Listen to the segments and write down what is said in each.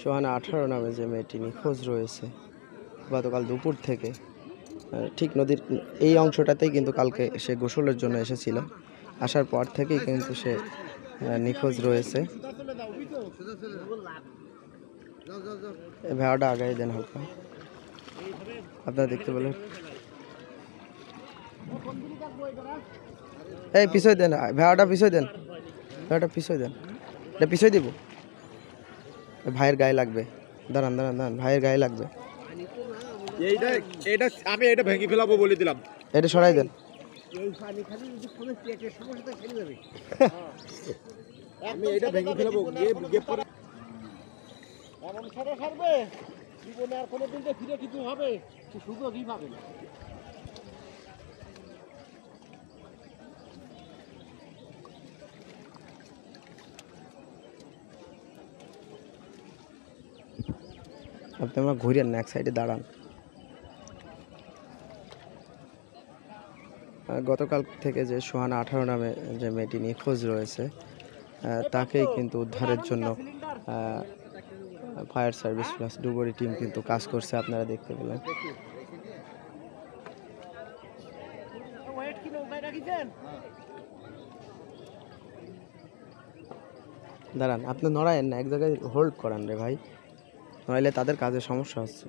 সোহানা 18 নামে যে মেয়েটি নিখোঁজ রয়েছে গতকাল দুপুর থেকে, ঠিক নদীর এই অংশটাতেই কিন্তু কালকে সে গোসলের জন্য এসেছিল। আসার পর থেকেই কিন্তু সে নিখোঁজ রয়েছে। ভেড়াটা আগাই দেন হালকা, আপনারা দেখতে পেলেন। এই পিছয় দেন, ভেড়াটা পিছয় দেন, ভেড়াটা পিছয় দেন, এটা পিছয় দিব। ভাইয়ের গায়ে লাগবে, দাঁড়ান দাঁড়ান দাঁড়ান, ভাইয়ের গায়ে লাগবে। আমি এটা ভেঙে ফেলাবো বলে দিলাম, এটা সরাই দেন। আমি এটা ভেঙে ফেলাবো। এমন সারা সারবে জীবনে আর কোনো দিন ফিরে কিছু হবে সুযোগই পাবে না। আপনি আমরা ঘুরিয়ে না, এক সাইডে দাঁড়ান। গতকাল থেকে যে সোহানা 18 নামে যে মেয়েটি নিখোঁজ রয়েছে, তাকেই কিন্তু উদ্ধারের জন্য ফায়ার সার্ভিস প্লাস ডুবুরি টিম কিন্তু কাজ করছে, আপনারা দেখতে পেলেন। দাঁড়ান, আপনি নড়ায়েন না, এক জায়গায় হোল্ড করান রে ভাই, নইলে তাদের কাজের সমস্যা হচ্ছে।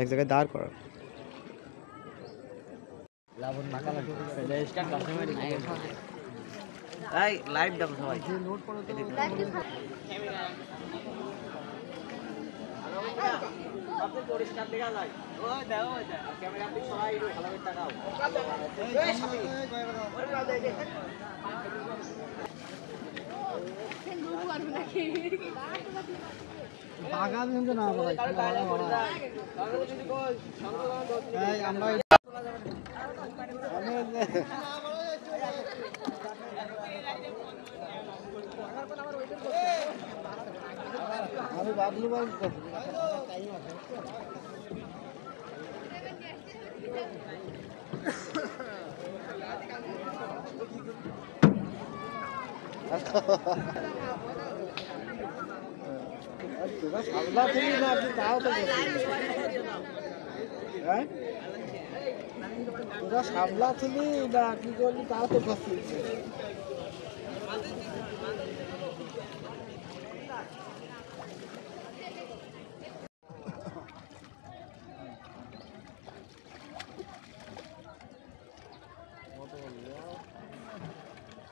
এক জায়গায় দাঁড় করান। লাইভ দেখো সবাই। পরিষ্কার দেখা যায়, ওই দেখো ক্যামেরা আপনি সবাই ভালোভাবে তাকাও। বাগান কিন্তু না ভাই, আমরা আমি বাবলু বাবু টাইম আছে। সামলা থেকে না আপনি তাও তো হ্যাঁ, তোরা সামলা থেকে না কি করলি তাও তো ফাঁসিয়েছে।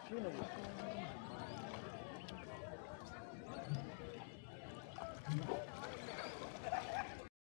কি